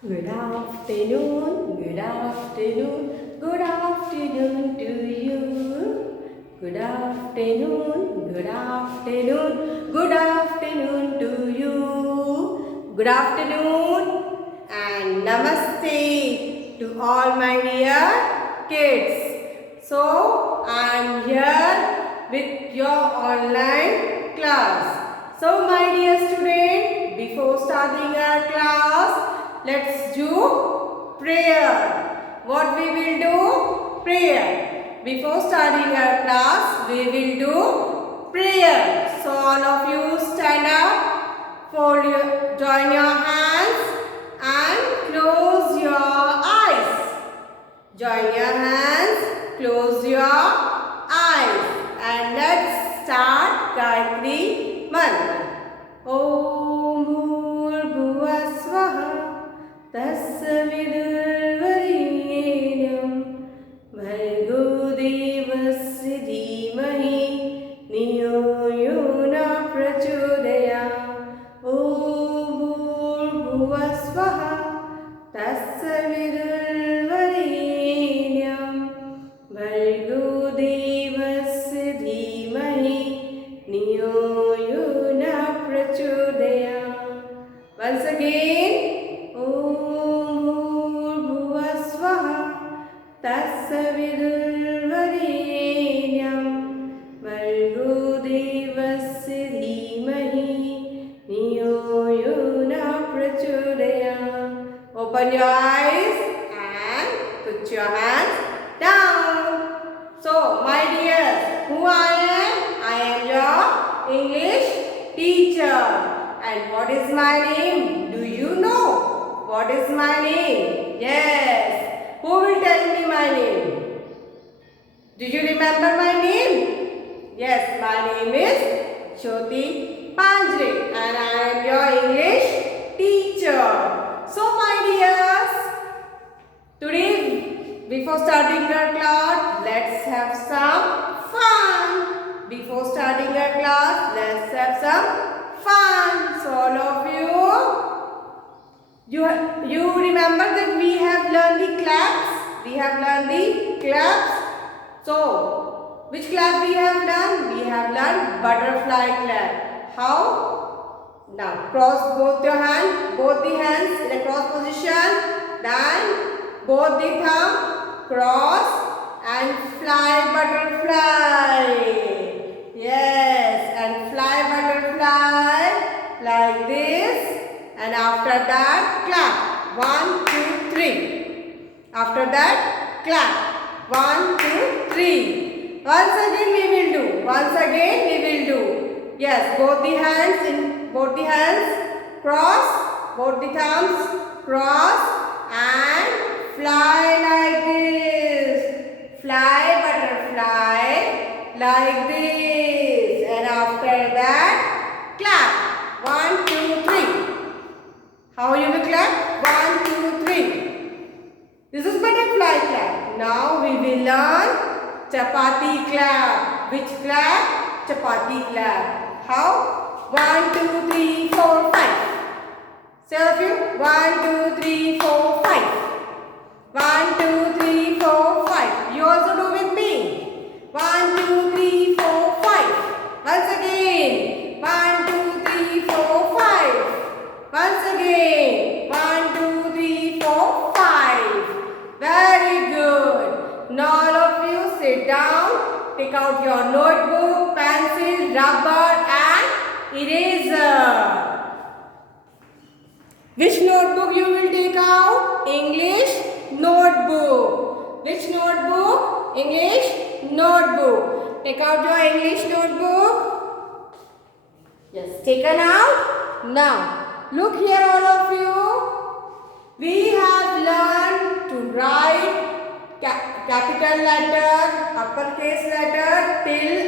Good afternoon, good afternoon, good afternoon to you. Good afternoon, good afternoon, good afternoon to you. Good afternoon and namaste to all my dear kids. So, I am here with your online class. So, my dear student, before starting our class, let's do prayer. What we will do? Prayer. Before starting our class, we will do prayer. So all of you stand up, join your hands and close your eyes. Join your hands, close your eyes and let's start Gayatri Mantra. Om Bhurbhuvah Swaha Tasya Vidurvarenyam Bhargo Devasya Dhimahi Niyo Yona Prachodayam. Om Bhurbhuvah Swaha Tasya Vidurvarenyam Bhargo Devasya Dhimahi Niyo Yona Prachodayam. Once again, Tasya Vidurvarenyam Bhargo Devasya Dhimahi Niyo Yona Prachodayam. Open your eyes and put your hands down. So, my dears, who I am? I am your English teacher. And what is my name? Do you know? What is my name? Yes. Who will tell me my name? Do you remember my name? Yes, my name is Jyoti Panjre and I am your English teacher. So my dears, today before starting our class, let's have some fun. Before starting our class, let's have some fun. So all of you remember that we have learned the claps? We have learned the claps. So, which clap we have done? We have learned butterfly clap. How? Now, cross both the hands in a cross position. Then, both the thumb, cross and fly butterfly. Yes, and fly butterfly like this. And after that, clap. 1, 2, 3. After that, clap. 1, 2, 3. Once again we will do. Yes, both the hands, cross, both the thumbs, cross and fly like this. Fly butterfly like this. And after that, clap. 1, 2, 3. How you will clap? 1, 2, 3. This is butterfly clap. Now we will learn chapati clap. Which clap? Chapati clap. How? 1, 2, 3, 4, 5. Say all of you. 1, 2, 3, 4, 5. 1, 2, 3, 4, 5. You also do with me. 1, 2, 3, 4, 5. Once again. 1, 2, 3, 4, 5. Once again. 1, 2, 3, 4, 5. Very good. Now all of you sit down. Take out your notebook, pencil, rubber and eraser. Which notebook you will take out? English notebook. Which notebook? English notebook. Take out your English notebook. Just taken out. Now, look here all of you. We have learned to write capital letter, uppercase letter till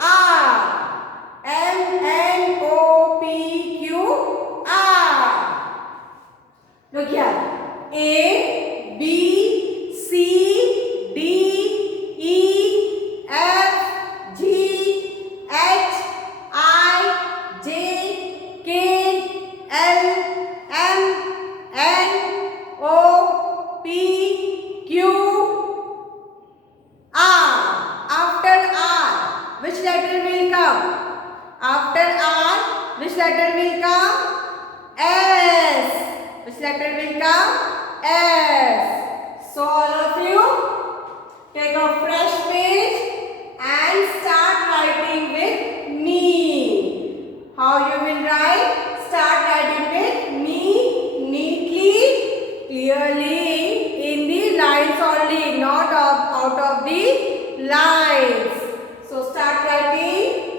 R. M-N-O-P-Q-R. Look here. A, B, C, D, E, F, G, H, I, J, K, L, M, which letter will come? S. Which letter will come? S. So all of you take a fresh page and start writing with me. How you will write? Start writing with me neatly, clearly in the lines only, not out of the lines. So start writing.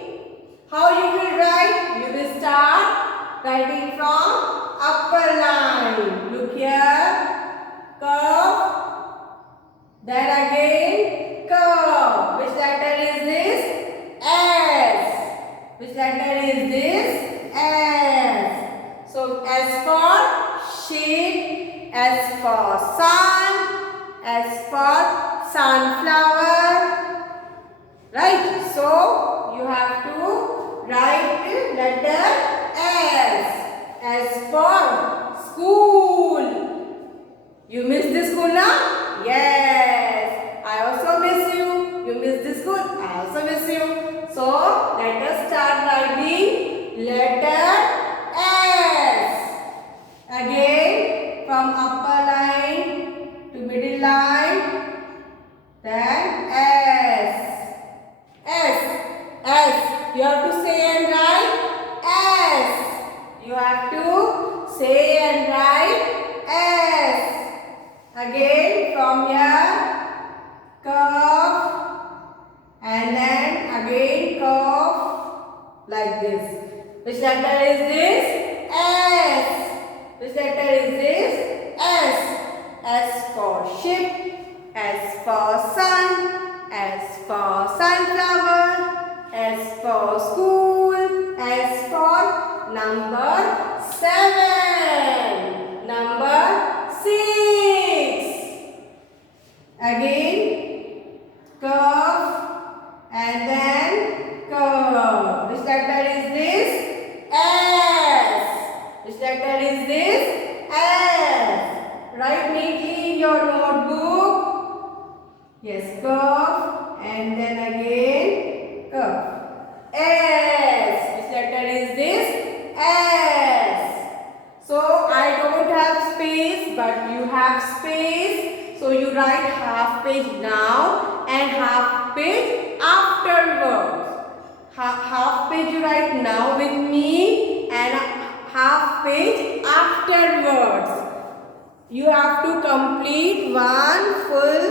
How you will write? You will start writing from upper line. Look here. Curve. Then again curve. Which letter is this? S. Which letter is this? S. So S for sheep, S for sun, S for sunflower. Right? So you have to write letter S. S for school. You miss this school now? Yes. I also miss you. You miss this school? I also miss you. So let us start writing letter S. Again from upper line to middle line. Then S. S. S. You have to say and write S. You have to say and write S. Again from here curve and then again curve like this. Which letter is this? S. Which letter is this? S. S for ship, S for sun, S for sunflower, S for school, S for number 7, number 6. Again curve and then curve. Which letter is this? S. Which letter is this? S. Write neatly in your notebook. Yes, curve and then again curve. S. Which letter is this? S. So I don't have space, but you have space. So you write half page now and half page afterwards. Half page you write now with me and half page afterwards. You have to complete one full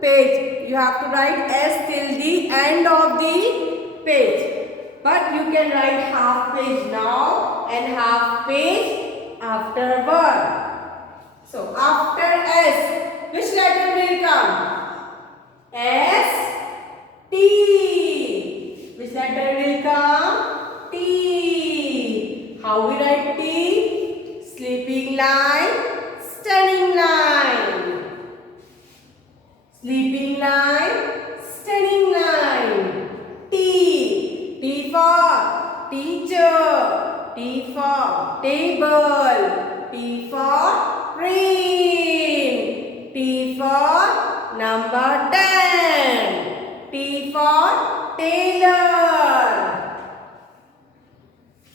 page. You have to write S till the end of the page. But you can write half page now and half page afterward. So after S, which letter will come? S, T. Which letter will come? T. How we write T? Sleeping line, standing line. Sleeping line, standing line. T. T for teacher. T for table. T for train. T for number 10. T for tailor.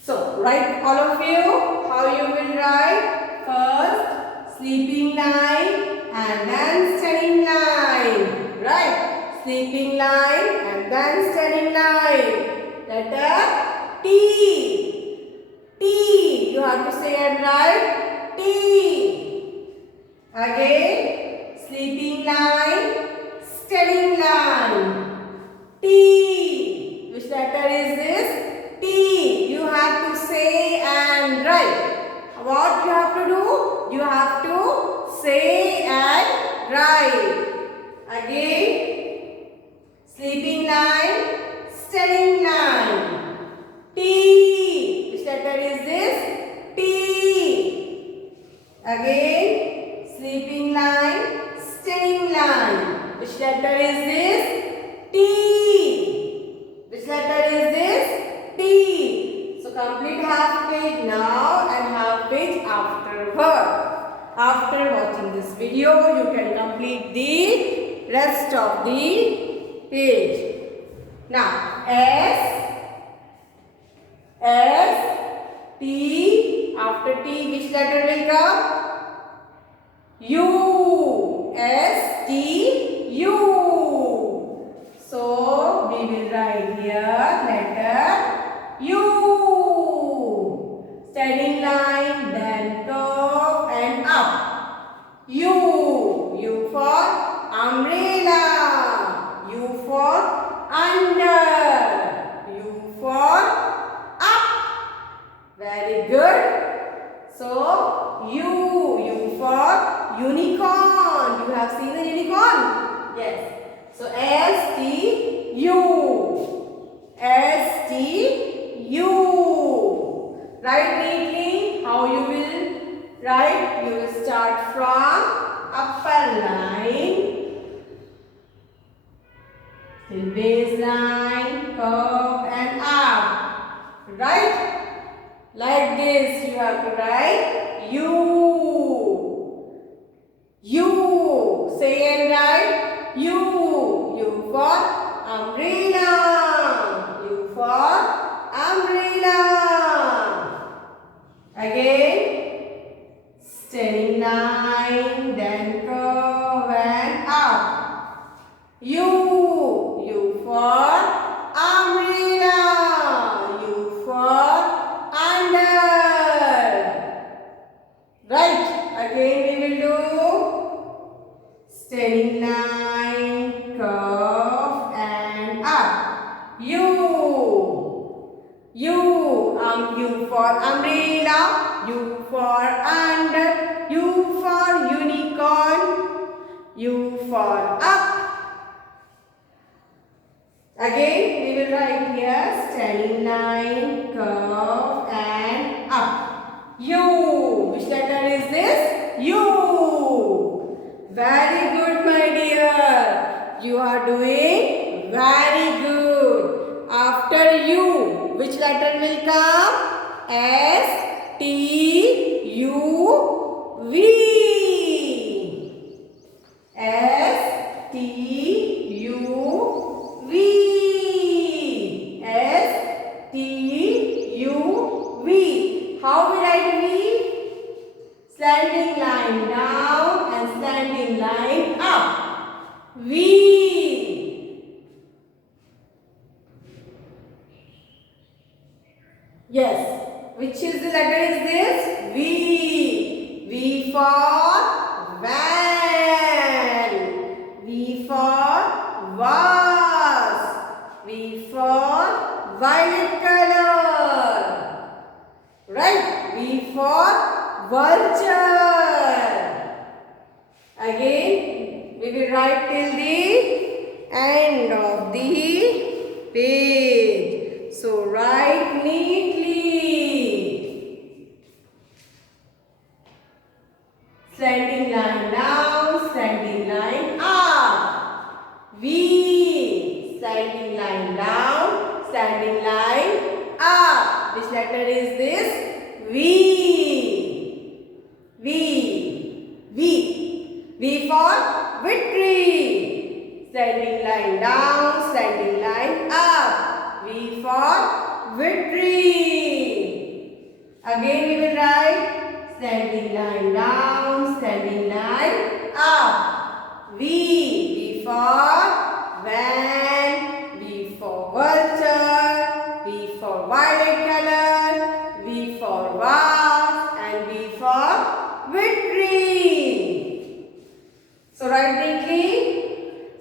So write all of you how you will write. First sleeping line and then standing line. Right? Sleeping line and then standing line. Letter T. T. You have to say and write T. Again, sleeping line, standing line. T. Which letter is this? T. You have to say and write. What you have to do? You have to say and write. Again, sleeping line, standing line. T. Which letter is this? T. Again, sleeping line, standing line. Which letter is this? T. Which letter is this? T. So complete half page now and half page afterward. After watching this video, you can complete the rest of the page. Now, S, T. After T, which letter will come? U. S, T, U. So, we will write here letter U. Standing line, then curve and up. U. U for umbrella. U for under. U for up. Very good. So, U for unicorn. You have seen the unicorn? Yes. So, S, T, U. S, T, U. Write neatly. How you will write? You will start from upper line till base line, curve and up. Right? Like this you have to write U. U. Say and write U. U for umbrella. U for umbrella. Again. Standing line, then curve and up. U. U for umbrella. U for under. Right. Again we will do standing line, curve and up. U. U for umbrella. U for under. U for unicorn. U for up. Again we will write here standing line, curve and up. U. Which letter is this? U. Very good, my dear. You are doing very good. After U, which letter will come? S, T, U, V. S, T, U, V. S, T, U, V. How we write V? Slanting line down and slanting line up. V. Yes. Which is the letter is this? V. V for van. V for vase. V for violet color. Right? V for vulture. Again, we will write till the end of the page. So, write neatly. Slanting line down, slanting line up. V. Slanting line down, slanting line up. Which letter is this? V. V. V. V for victory. Slanting line down, slanting line up. V for victory. Again we will write slanting line down, slanting line up. V. V for van. V for vulture. V for violet color. V for vase. And V for victory. So write neatly.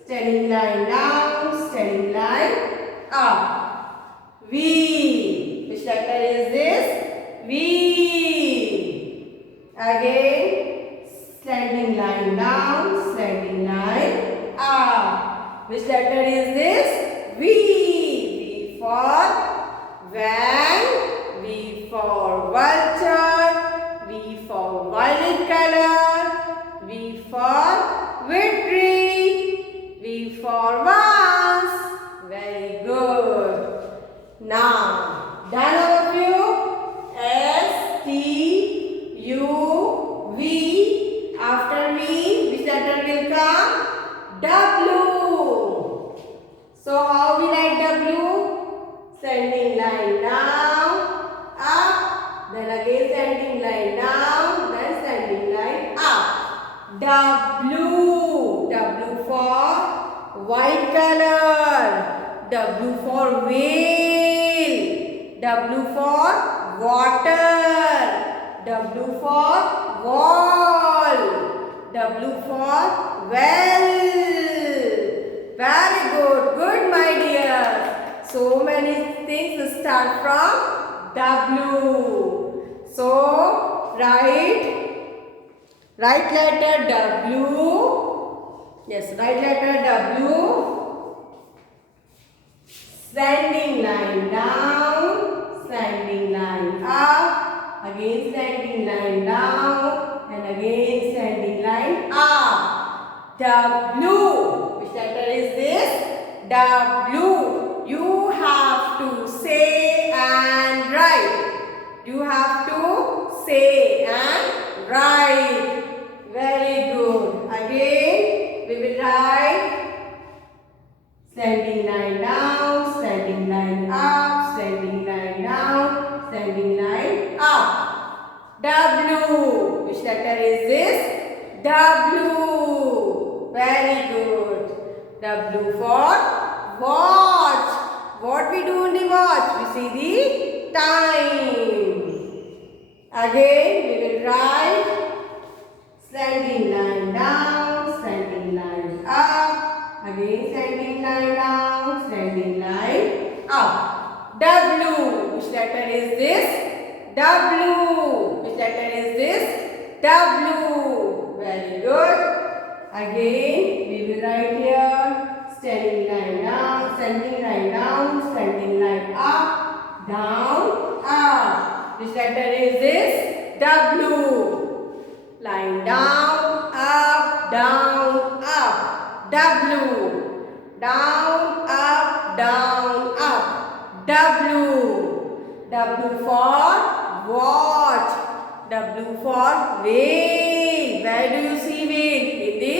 Standing line down, standing line up. V. Which letter is this? V. Again, slanting line down, slanting line up. Which letter is this? V. V for van. V for vulture. V for violet color. V for victory. V for vase. Very good. Now, done all of you? S, T, U, V. After V, which letter will come? W. So, how we write W? Sending line down, up, for whale. W for water. W for wall. W for well. Very good. Good, my dear. So many things start from W. So write letter W. Yes, write letter W. Standing line down, standing line up, again standing line down, and again standing line up. W. Which letter is this? W. You have to say and write. You have to say and write. Very good. Again, we will write standing line down, standing line up, standing line down, standing line up. W. Which letter is this? W. Very good. W for watch. What we do in the watch? We see the time. Again, we will write standing line down, standing line up. Again, standing line down, standing line up. W. Which letter is this? W. Which letter is this? W. Very good. Again, we will write here standing line down, standing line down, standing line up, down, up. Which letter is this? W. Line down, up, down, up. W. Down, up, down, up. W. W for watch. W for whale. Where do you see whale? In the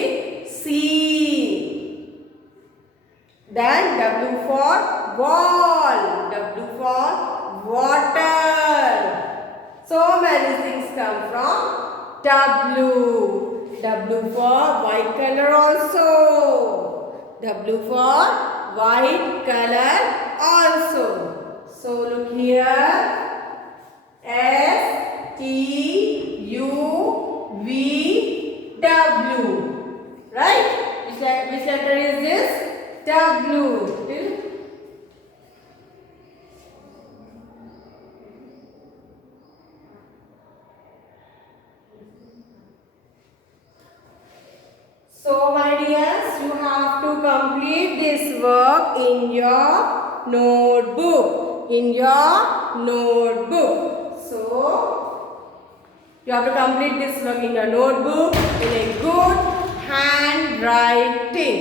sea. Then W for wall. W for water. So many things come from W. W for white color also. W for white color also. So look here. S T U V W. Right? Which letter is this? W. So my dears, you have to complete this work in your notebook. In your notebook. So, you have to complete this work in your notebook in a good handwriting.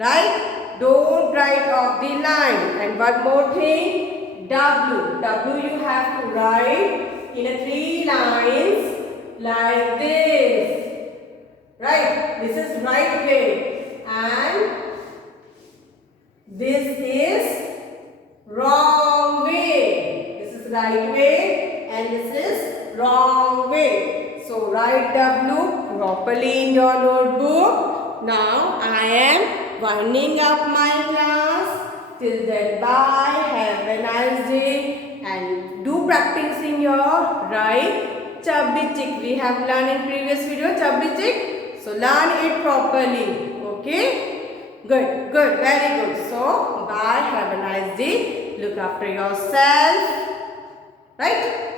Right? Don't write off the line. And one more thing, W. W you have to write in a 3 lines like this. Right? This is right way. And this is wrong way. This is right way and this is wrong way. So write W properly in your notebook. Now I am winding up my class. Till then, bye. Have a nice day and do practicing your right chubby chick. We have learned in previous video chubby chick. So learn it properly. Okay? Good. Good. Very good. So bye. Have a nice day. Look after yourself. Right?